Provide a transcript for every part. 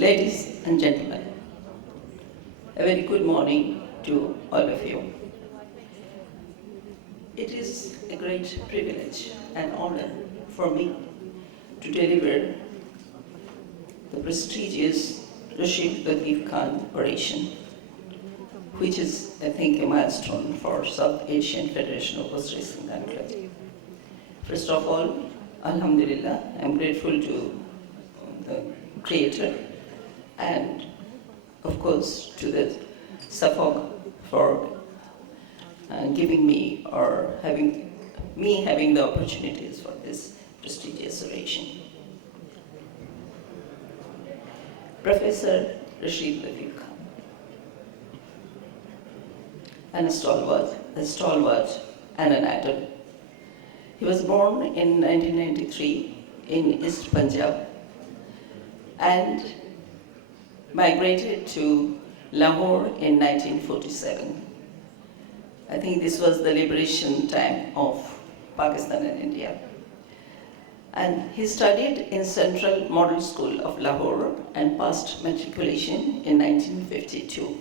Ladies and gentlemen, a very good morning to all of you. It is a great privilege and honor for me to deliver the prestigious Rashid Latif Khan Oration, which is, I think, a milestone for South Asian Federation of Oration Gynecology. First of all, Alhamdulillah, I'm grateful to the Creator and, of course, to the SAFOG for giving me or having the opportunities for this prestigious oration. Professor Rashid Latif Khan, a stalwart and an idol. He was born in 1993 in East Punjab and migrated to Lahore in 1947. I think this was the liberation time of Pakistan and India. And he studied in Central Model School of Lahore and passed matriculation in 1952.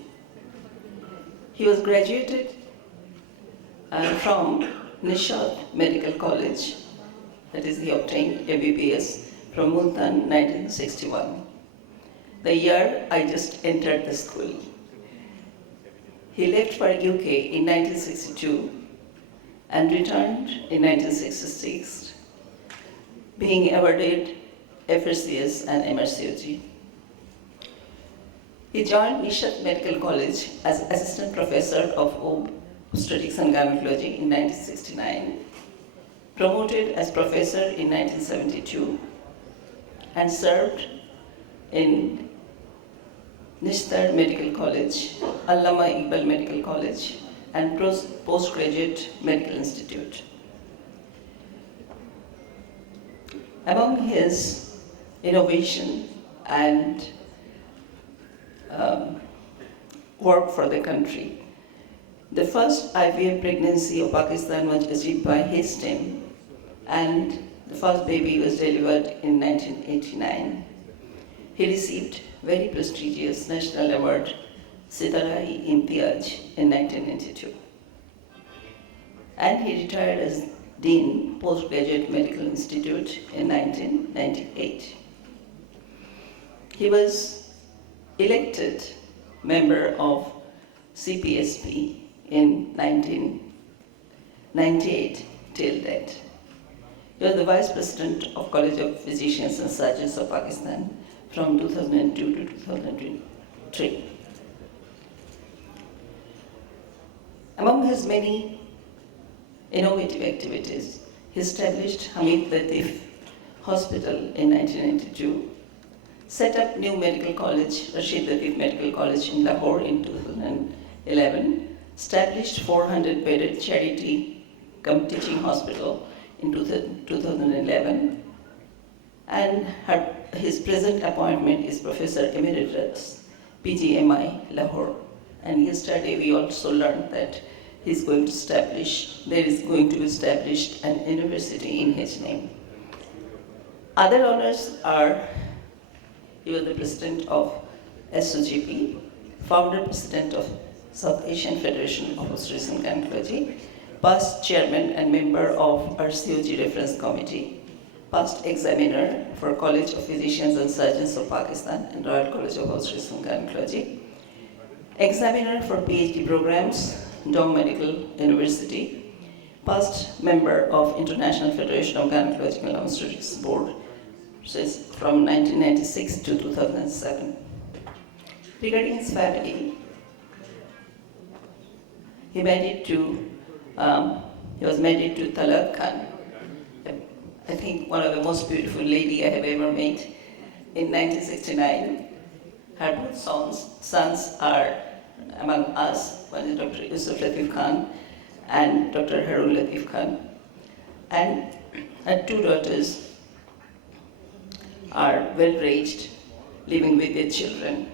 He was graduated from Nishat Medical College, that is, he obtained MBBS from Multan 1961. The year I just entered the school. He left for UK in 1962 and returned in 1966, being awarded FRCS and MRCOG. He joined Nishat Medical College as Assistant Professor of Obstetrics and Gynecology in 1969, promoted as Professor in 1972, and served in Nishtar Medical College, Allama Iqbal Medical College, and Postgraduate Medical Institute. Among his innovation and work for the country, the first IVF pregnancy of Pakistan was achieved by his team, and the first baby was delivered in 1989. He received very prestigious national award, Sitarai-e-Imtiaz, in 1992. And he retired as Dean, Postgraduate Medical Institute, in 1998. He was elected member of CPSP in 1998 till date. He was the Vice President of College of Physicians and Surgeons of Pakistan from 2002 to 2003. Among his many innovative activities, he established Hamid Latif Hospital in 1992, set up new medical college, Rashid Latif Medical College in Lahore in 2011, established 400-bedded charity teaching hospital in 2011, and his present appointment is Professor Emeritus, PGMI, Lahore. And yesterday we also learned that there is going to be established an university in his name. Other honors are, he was the president of SOGP, founder president of South Asian Federation of Oration Gynecology, past chairman and member of RCOG Reference Committee, past examiner for College of Physicians and Surgeons of Pakistan and Royal College of Oration Gynecology, examiner for PhD programs, Dong Medical University, past member of International Federation of Gynecological Obstetrics Board, from 1996 to 2007. Regarding his family, he was married to Talak Khan, I think one of the most beautiful lady I have ever met, in 1969. Her both sons are among us. One is Dr. Yousaf Latif Khan and Dr. Harun Latif Khan. And her two daughters are well-raised, living with their children.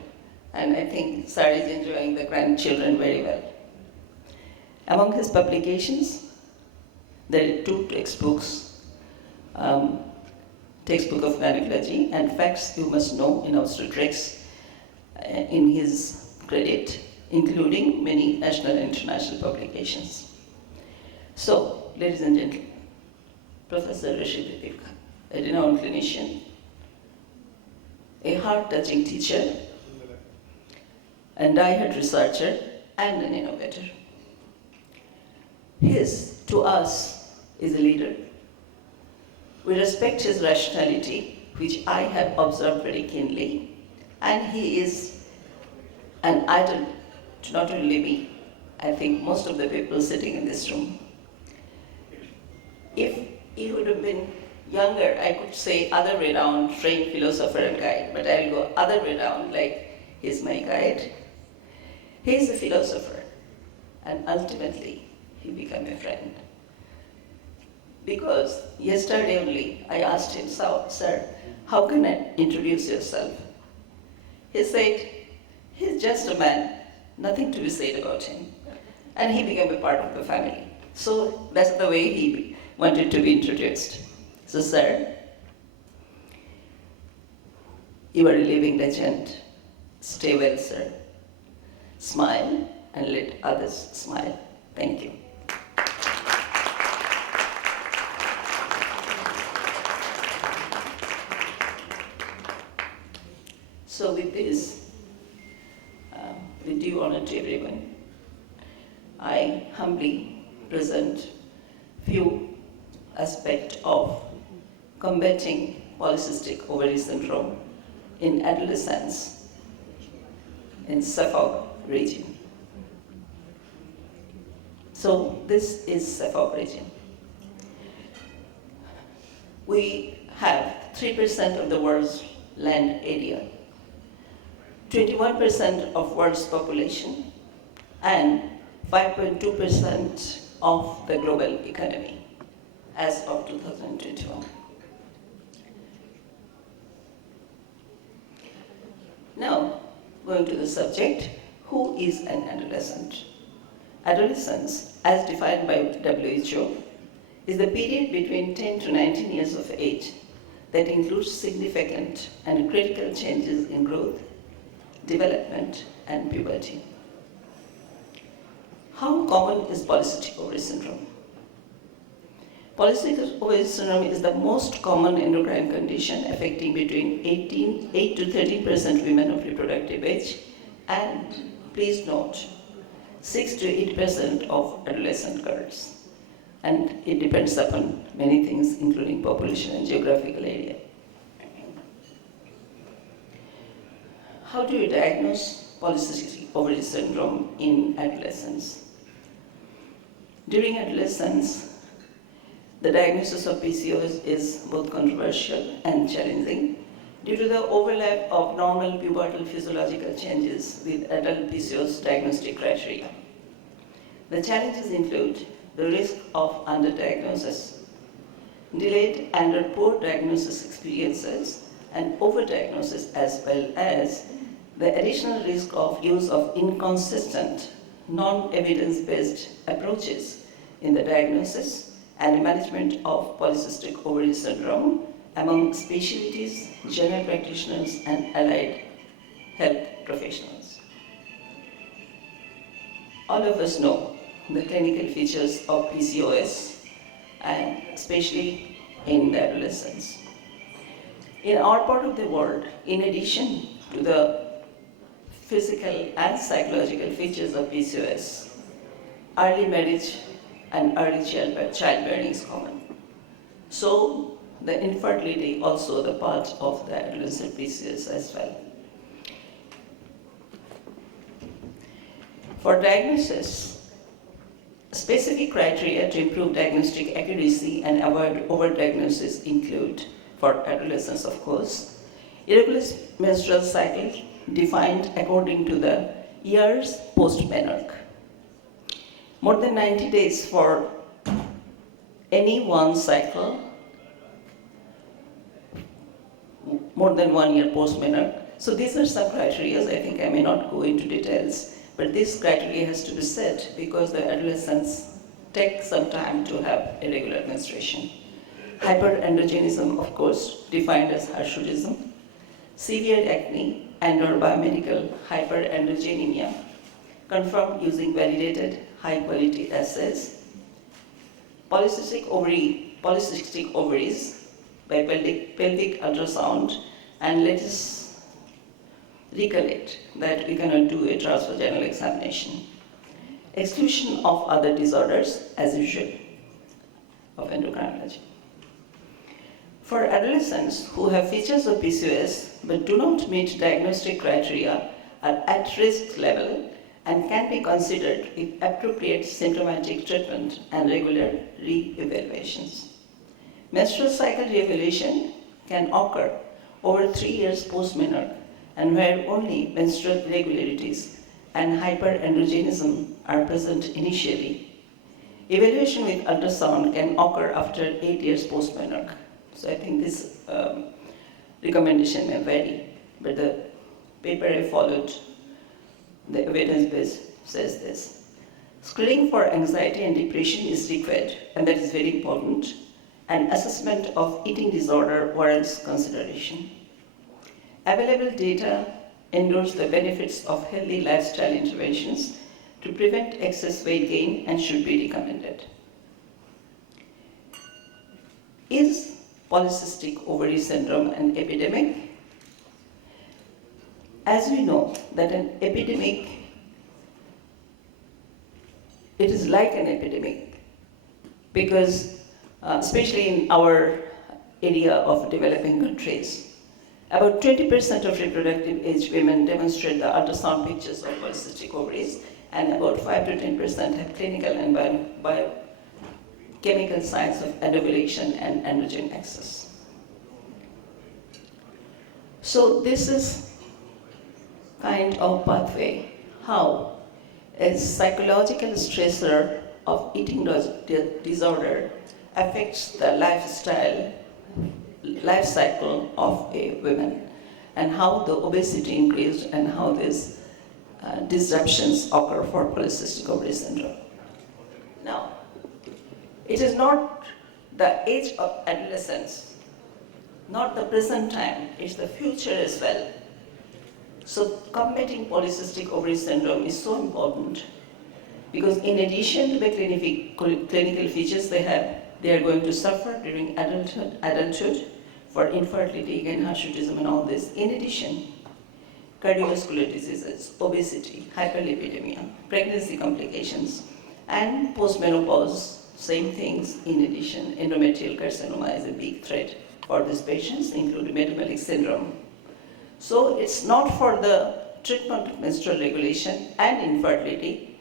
And I think Sar is enjoying the grandchildren very well. Among his publications, there are two textbooks, textbook of gynecology, and facts you must know in obstetrics in his credit, including many national and international publications. So, ladies and gentlemen, Professor Rashid Latif, a renowned clinician, a heart-touching teacher, a die-hard researcher, and an innovator. His, to us, is a leader. We respect his rationality, which I have observed very keenly, and he is an idol to not only me, I think most of the people sitting in this room. If he would have been younger, I could say other way around, trained philosopher and guide, but I'll go other way around, like he's my guide. He is a philosopher, and ultimately he became a friend. Because yesterday only I asked him, "Sir, how can I introduce yourself?" He said, "He's just a man, nothing to be said about him." And he became a part of the family. So that's the way he wanted to be introduced. So, sir, you are a living legend. Stay well, sir. Smile and let others smile. Thank you. So with this, with due honor to everyone, I humbly present few aspects of combating polycystic ovary syndrome in adolescents in SAFOG region. So this is SAFOG region. We have 3% of the world's land area, 21% of world's population, and 5.2% of the global economy as of 2021. Now, going to the subject, who is an adolescent? Adolescence, as defined by WHO, is the period between 10 to 19 years of age that includes significant and critical changes in growth, development, and puberty. How common is polycystic ovary syndrome? Polycystic ovary syndrome is the most common endocrine condition affecting between 8 to 13% women of reproductive age, and please note, 6 to 8% of adolescent girls. And it depends upon many things, including population and geographical area. How do you diagnose polycystic ovary syndrome in adolescence? During adolescence, the diagnosis of PCOS is both controversial and challenging due to the overlap of normal pubertal physiological changes with adult PCOS diagnostic criteria. The challenges include the risk of underdiagnosis, delayed and or poor diagnosis experiences, and overdiagnosis, as well as the additional risk of use of inconsistent, non-evidence-based approaches in the diagnosis and management of polycystic ovary syndrome among specialties, general practitioners, and allied health professionals. All of us know the clinical features of PCOS, and especially in the adolescents. In our part of the world, in addition to the physical and psychological features of PCOS, early marriage and early childbearing is common. So the infertility also the part of the adolescent PCOS as well. For diagnosis, specific criteria to improve diagnostic accuracy and avoid overdiagnosis include, for adolescents of course, irregular menstrual cycle defined according to the years post-menarche. More than 90 days for any one cycle, more than 1 year post-menarche. So these are some criteria. I think I may not go into details, but this criteria has to be set because the adolescents take some time to have irregular menstruation. hyperandrogenism, of course, defined as hirsutism, severe acne and/or biomedical hyperandrogenemia, confirmed using validated high-quality assays, polycystic ovaries by pelvic ultrasound, and let us recollect that we cannot do a transvaginal examination. Exclusion of other disorders, as usual, of endocrinology. For adolescents who have features of PCOS but do not meet diagnostic criteria are at risk level and can be considered with appropriate symptomatic treatment and regular re-evaluations. Menstrual cycle re-evaluation can occur over 3 years post-menarche and where only menstrual irregularities and hyperandrogenism are present initially. Evaluation with ultrasound can occur after 8 years post-menarche. So I think this recommendation may vary, but the paper I followed, the evidence base says this. Screening for anxiety and depression is required, and that is very important, and assessment of eating disorder warrants consideration. Available data endorse the benefits of healthy lifestyle interventions to prevent excess weight gain and should be recommended. Is polycystic ovary syndrome an epidemic? As we know that an epidemic, it is like an epidemic because especially in our area of developing countries, about 20% of reproductive age women demonstrate the ultrasound pictures of polycystic ovaries, and about 5 to 10% have clinical and biochemical signs of anovulation and androgen excess. So this is kind of pathway how a psychological stressor of eating disorder affects the life cycle of a woman, and how the obesity increased and how these disruptions occur for polycystic ovary syndrome. Now, it is not the age of adolescence, not the present time, it's the future as well. So combating polycystic ovary syndrome is so important because in addition to the clinical features they are going to suffer during adulthood for infertility, again, hirsutism and all this. In addition, cardiovascular diseases, obesity, hyperlipidemia, pregnancy complications, and postmenopause, same things. In addition, endometrial carcinoma is a big threat for these patients, including metabolic syndrome. So it's not for the treatment of menstrual regulation and infertility,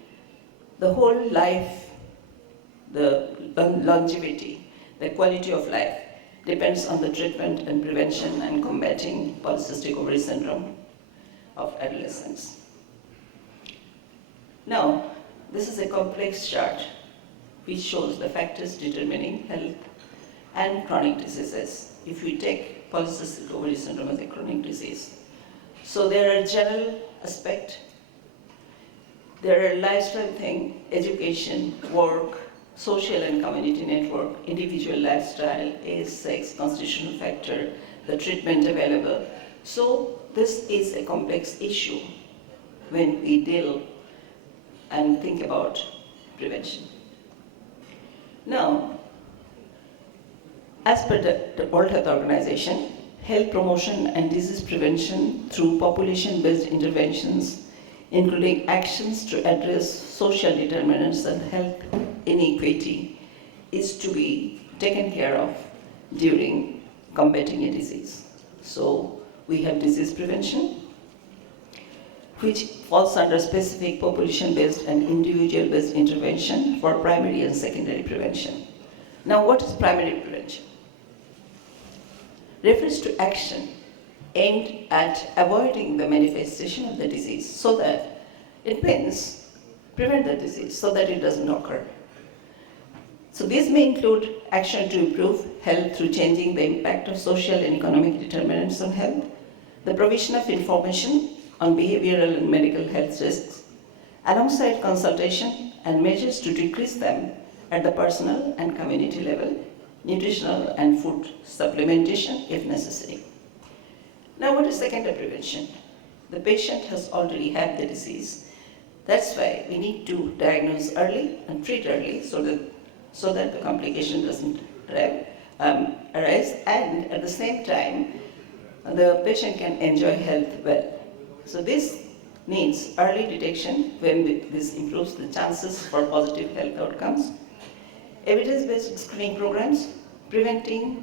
the whole life, the longevity, the quality of life depends on the treatment and prevention and combating polycystic ovary syndrome of adolescents. Now, this is a complex chart which shows the factors determining health and chronic diseases. If we take polycystic ovary syndrome as a chronic disease. So there are general aspects, there are lifestyle things, education, work, social and community network, individual lifestyle, age, sex, constitutional factor, the treatment available. So this is a complex issue when we deal and think about prevention. Now, as per the World Health Organization, health promotion and disease prevention through population-based interventions, including actions to address social determinants and health inequity, is to be taken care of during combating a disease. So we have disease prevention, which falls under specific population-based and individual-based intervention for primary and secondary prevention. Now, what is primary prevention? Refers to action aimed at avoiding the manifestation of the disease so that it means prevent the disease so that it doesn't occur. So these may include action to improve health through changing the impact of social and economic determinants on health, the provision of information on behavioral and medical health risks, alongside consultation and measures to decrease them at the personal and community level, nutritional and food supplementation if necessary. Now, what is secondary prevention? The patient has already had the disease. That's why we need to diagnose early and treat early so that the complication doesn't arise, and at the same time, the patient can enjoy health well. So this needs early detection when this improves the chances for positive health outcomes. Evidence-based screening programs, preventive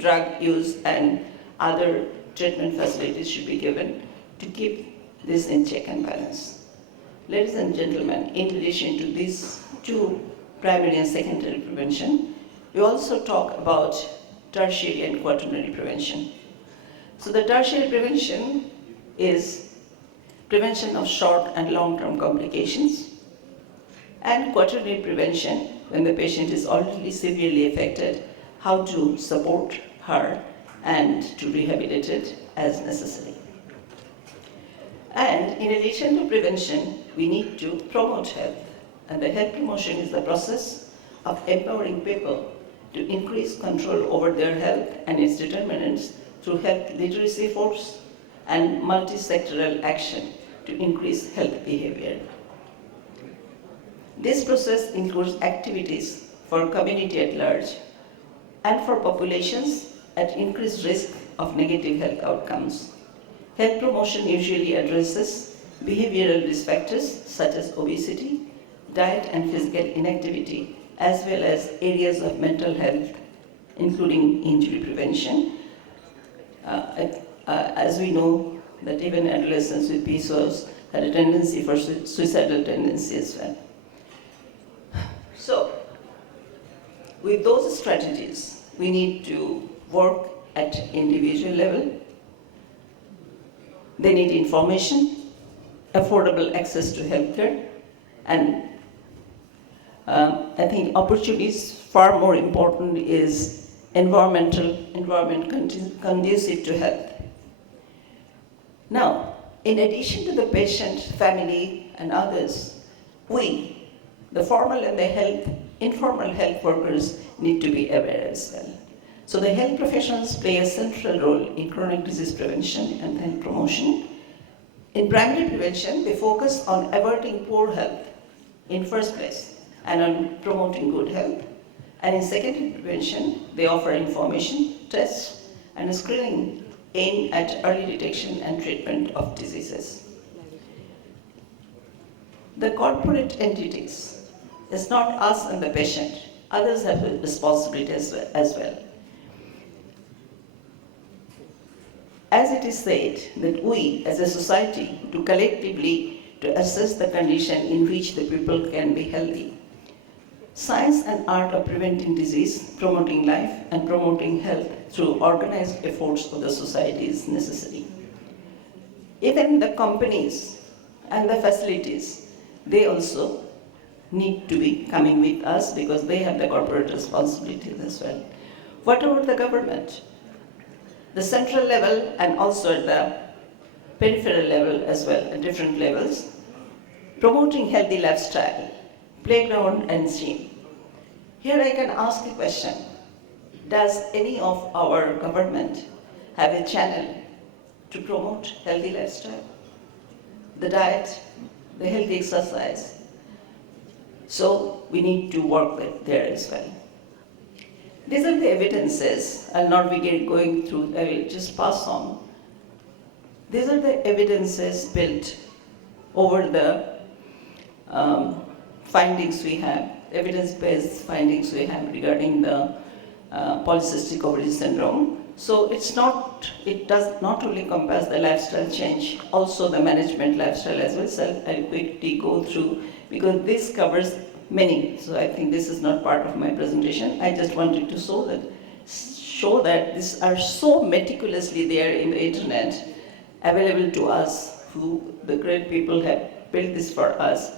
drug use and other treatment facilities should be given to keep this in check and balance. Ladies and gentlemen, in addition to these two primary and secondary prevention, we also talk about tertiary and quaternary prevention. So the tertiary prevention is prevention of short and long-term complications, and quaternary prevention, when the patient is already severely affected, how to support her and to rehabilitate it as necessary. And in addition to prevention, we need to promote health. And the health promotion is the process of empowering people to increase control over their health and its determinants through health literacy efforts and multi-sectoral action to increase health behavior. This process includes activities for community at large and for populations at increased risk of negative health outcomes. Health promotion usually addresses behavioral risk factors such as obesity, diet and physical inactivity, as well as areas of mental health, including injury prevention. As we know that even adolescents with PCOS had a tendency for suicidal tendency as well. So, with those strategies, we need to work at individual level. They need information, affordable access to healthcare, and I think opportunities far more important is environment conducive to health. Now, in addition to the patient, family, and others, we, the formal and the informal health workers, need to be aware as well. So the health professionals play a central role in chronic disease prevention and health promotion. In primary prevention, they focus on averting poor health in first place and on promoting good health. And in secondary prevention, they offer information, tests, and screening aimed at early detection and treatment of diseases. The corporate entities, it's not us and the patient, others have a responsibility as well. As it is said that we as a society do collectively to assess the condition in which the people can be healthy. Science and art of preventing disease, promoting life, and promoting health through organized efforts of the society is necessary. Even the companies and the facilities, they also need to be coming with us because they have the corporate responsibilities as well. What about the government? The central level and also at the peripheral level as well, at different levels, promoting healthy lifestyle, playground and gym. Here I can ask a question. Does any of our government have a channel to promote healthy lifestyle? The diet, the healthy exercise. So we need to work with there as well. These are the evidences. I'll not be going through, I will just pass on. These are the evidences built over the findings we have, evidence-based findings we have regarding the polycystic ovary syndrome. So it does not only encompass the lifestyle change, also the management lifestyle as well. So I'll quickly go through because this covers many. So I think this is not part of my presentation. I just wanted to show that these are so meticulously there in the internet, available to us, who the great people have built this for us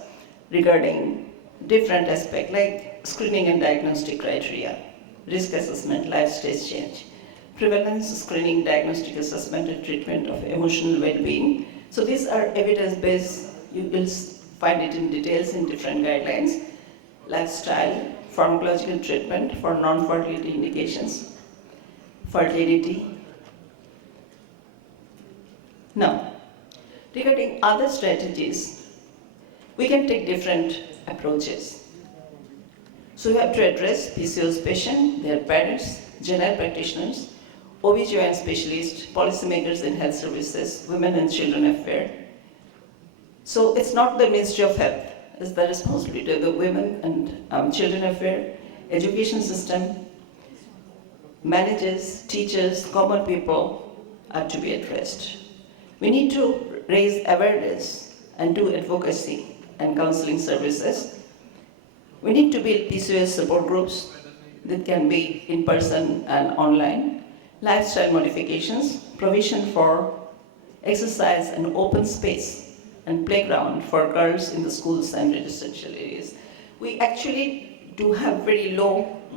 regarding different aspects like screening and diagnostic criteria, risk assessment, life stage change, prevalence, screening, diagnostic assessment, and treatment of emotional well-being. So these are evidence-based. You will find it in details in different guidelines. Lifestyle, pharmacological treatment for non-fertility indications, fertility. Now, regarding other strategies, we can take different approaches. So we have to address PCOS patients, their parents, general practitioners, OB/GYN specialists, policymakers in health services, women and children affairs. So it's not the Ministry of Health, it's the responsibility of the women and children affairs, education system, managers, teachers, common people are to be addressed. We need to raise awareness and do advocacy and counseling services. We need to build PCOS support groups that can be in person and online, lifestyle modifications, provision for exercise and open space and playground for girls in the schools and residential areas. We actually do have very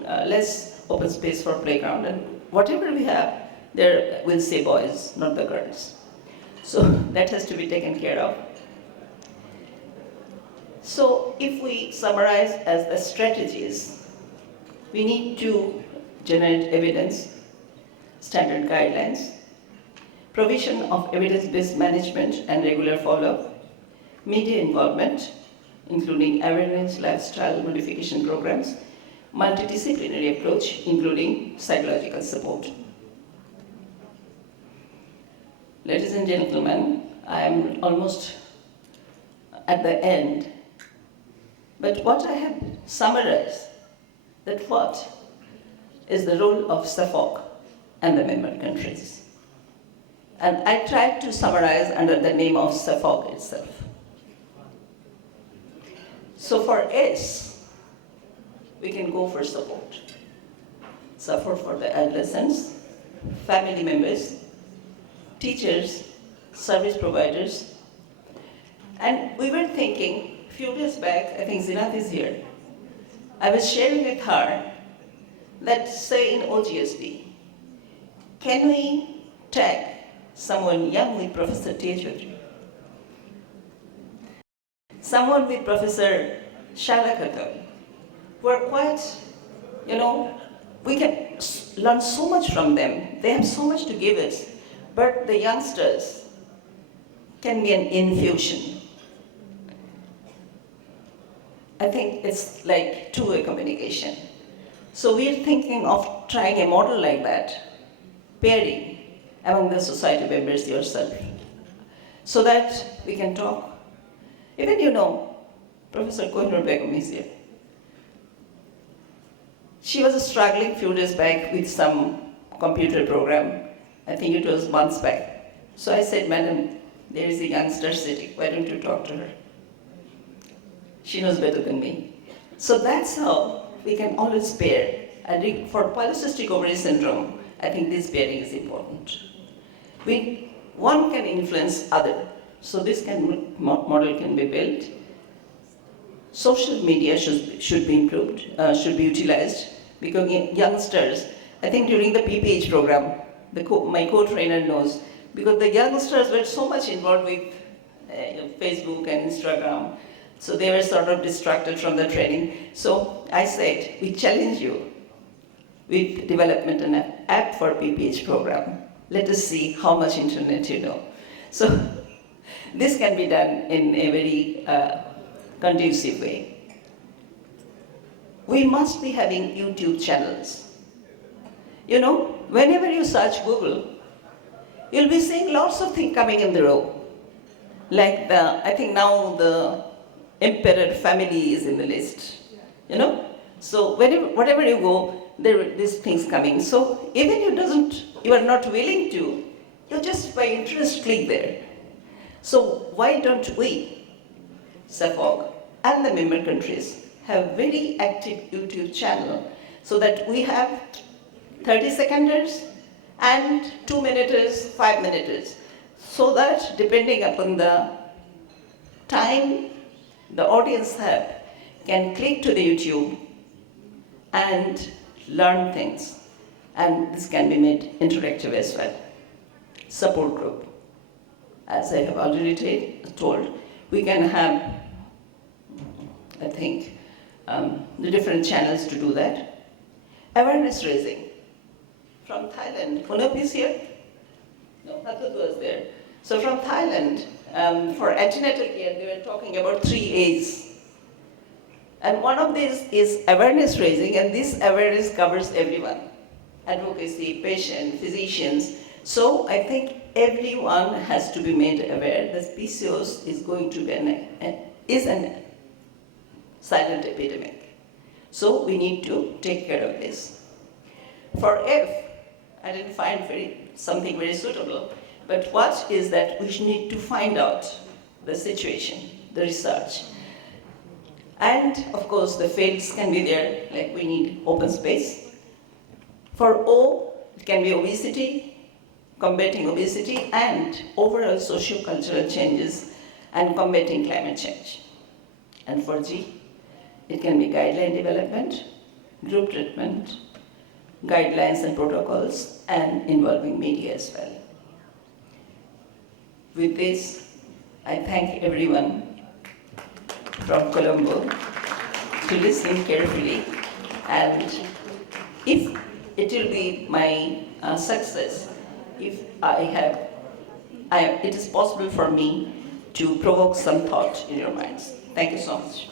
less open space for playground, and whatever we have, there will say boys, not the girls. So that has to be taken care of. So if we summarize as the strategies, we need to generate evidence, standard guidelines, provision of evidence-based management and regular follow-up, media involvement, including awareness, lifestyle modification programs, multidisciplinary approach, including psychological support. Ladies and gentlemen, I am almost at the end, but what I have summarized, that what is the role of SAFOG and the member countries. And I tried to summarize under the name of SAFOG itself. So for S, we can go for support. Support for the adolescents, family members, teachers, service providers. And we were thinking, a few days back, I think Zinat is here, I was sharing with her that, say in OGSD, can we tag someone young with Professor T.H. someone with Professor Shalakatal, who are quite, we can learn so much from them. They have so much to give us. But the youngsters can be an infusion. I think it's like two-way communication. So we're thinking of trying a model like that, pairing among the society members yourself, so that we can talk. Even Professor Begum is here. She was struggling a few days back with some computer program. I think it was months back. So I said, Madam, there is a youngster sitting. Why don't you talk to her? She knows better than me. So that's how we can always pair. And for polycystic ovary syndrome, I think this pairing is important. One can influence other. So this model can be built. Social media should be improved, should be utilized, because youngsters, I think during the PPH program, my co-trainer knows, because the youngsters were so much involved with Facebook and Instagram, so they were sort of distracted from the training. So I said, we challenge you with development an app for PPH program. Let us see how much internet you know. So this can be done in a very conducive way. We must be having YouTube channels. Whenever you search Google, you'll be seeing lots of things coming in the row. Like I think now the emperor family is in the list, So whatever you go, there are these things coming. So even you are not willing to, you just by interest click there. So why don't we, SAFOG and the member countries, have very active YouTube channel so that we have 30 seconders and 2 minutes, 5 minutes, so that depending upon the time the audience can click to the YouTube and learn things. And this can be made interactive as well. Support group. As I have already told, we can have, I think, the different channels to do that. Awareness raising. From Thailand, Punab is here? No, Haththotuwa was there. So from Thailand, for antenatal care, they were talking about 3 A's. And one of these is awareness raising, and this awareness covers everyone. Advocacy, patient, physicians. So I think everyone has to be made aware that PCOS is going to be a silent epidemic. So we need to take care of this. For F, I didn't find something very suitable, but what is that we need to find out the situation, the research. And of course the fields can be there, like we need open space. For O, it can be obesity, combating obesity, and overall socio-cultural changes and combating climate change. And for G, it can be guideline development, group treatment, guidelines and protocols, and involving media as well. With this, I thank everyone from Colombo to listen carefully, and if it will be my success if it is possible for me to provoke some thought in your minds. Thank you so much.